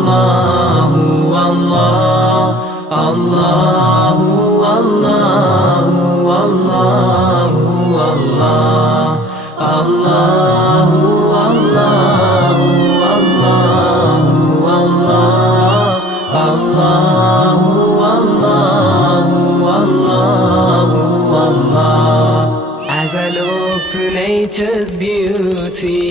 Allahu Allah, Allahu Allahu Allahu Allah, Allahu Allahu Allahu Allah, Allahu Allahu Allahu Allah. As I look to nature's beauty,